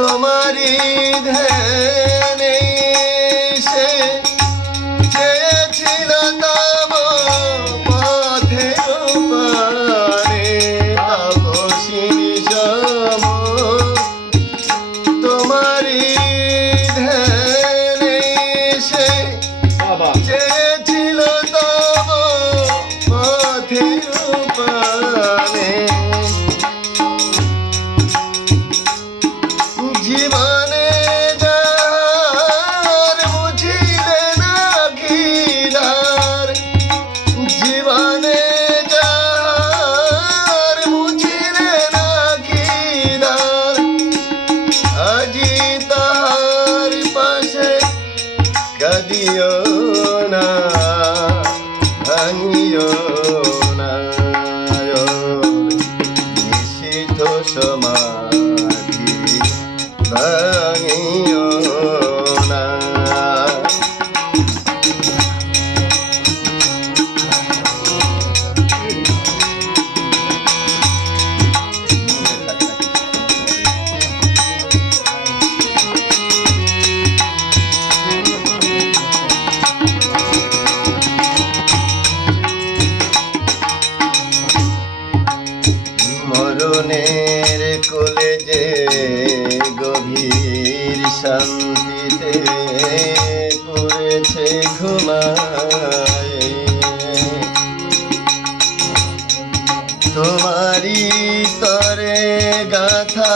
তোমারি ধ্যানে সে চেয়েছিল তব পথের পারে তাপসিনী সম তোমারি ধ্যানে সে চেয়েছিল তব পথের পারে জীবনে যার বুঝিলে না ঘিরার জীবনে যার বুঝিলে না ঘিরার আজি তাহার পাশে কাঁদিও না ভাঙিও না নিষিদ্ধ সমাধি ভাঙিও না। মরণের কোলে যে গভীর শান্তিতে পড়েছে ঘুমায় তোমারি তরে গাথা